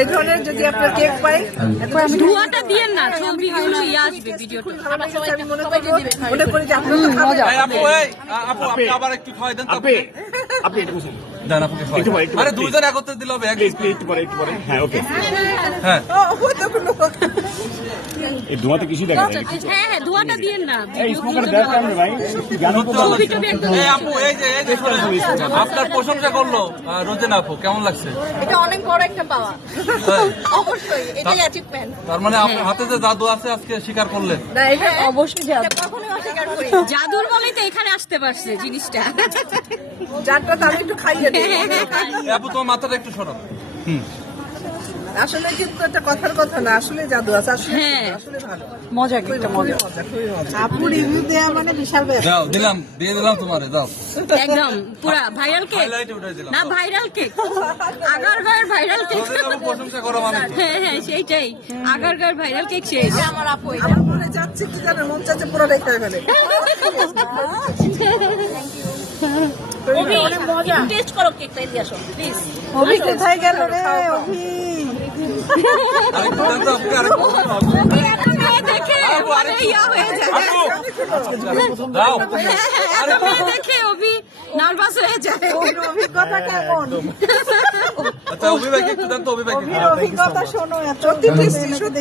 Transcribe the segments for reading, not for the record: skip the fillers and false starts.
এই ধরনের যদি আপনার কেক পাই, ধোঁয়াটা দিয়ে না, ছবিগুলো আসবে ভিডিওটা। আমি মনে করি যে আপনার তো মজা। আপু আপনি আবার একটু খাওয়াই দেন। আপনি একটু বসুন। দেন আপুকে খাওয়াই। আরে দুইজন একত্রে দিলে হবে। একটু পরে। হ্যাঁ, ওকে। হ্যাঁ এই ধোঁয়াতে কিছু দেখা যায়। হ্যাঁ, ধোঁয়াটা দিয়ে না। এই স্মোকার দেখ কেমন ভাই? এই আপু এই যে আপনার প্রশংসা করলো রোজেনা আপু, কেমন লাগছে? এটা অনেক বড় একটা পাওয়া, অবশ্যই এটাই অ্যাচিভমেন্ট। তার মানে আপনার হাতে যে জাদু আছে আজকে স্বীকার করলেন। না, এটা অবশ্যই যাবে। কখনোই অস্বীকার করি না। জাদুর বলেই তো এখানে আসতে পারছে জিনিসটা। যারটা তো আমি একটু খাইয়ে দিই। আপু তোমার মাথাটা একটু সরাও। আসলে কিন্তু একটা কথার কথা না, আসলে জাদু আছে। আসলে ভালো মজা, খুবই মজা। আপু রিভিউ দেয়া মানে বিশাল ব্যাপার। দাও দিয়ে দিলাম তোমারে, দাও একদম পুরা ভাইরাল কেক হাইলাইট উঠাই দিলাম। না, ভাইরাল কেক, আগারগাঁওয়ের ভাইরাল কেক। রোজেনা আপু প্রশংসা করো মানে কি? হ্যাঁ সেইটাই, আগারগাঁওয়ের ভাইরাল কেক শেষ। আমার আপু আমার মনে যাচ্ছে কি জানো, মন চাচ্ছে পুরোটাই খাই ফেলে। অনেক মজা। টেস্ট করো কেকটা, এদিকে আসো প্লিজ। অভি কোথায় গেল রে? অভি আরেকটু দেন তো আপুকে, আরেকটু দেন তো আপু। দেখে মানে ইয়া হয়ে যায়। আপু দাও। দেখে অভি নার্ভাস হয়ে যায়। অভিজ্ঞতা কেমন? আচ্ছা অভি ভাইকে একটু দেন তো, অভি ভাইকে। অভিজ্ঞতা শোনো, সত্যি টেস্টি, সত্যি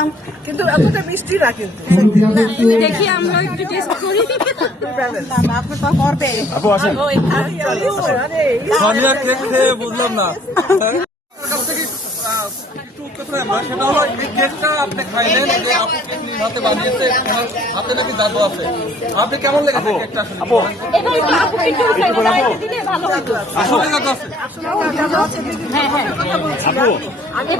আজকে কিন্তু এতটা মিষ্টি না, কিন্তু দেখি আমরা একটু টেস্ট করি। আপনি তো করবে। আপু আসেন। সামিয়া কেক খেয়ে বুঝলাম না। সেটা হলো এই কেকটা আপনি খাইলেন, যে আপু কেক নিজ হাতে বানিয়েছে, ওনার হাতে নাকি জাদু আছে। আপনি কেমন লেগেছে কেকটা আসলে? আপু আসলে জাদু আছে। আপু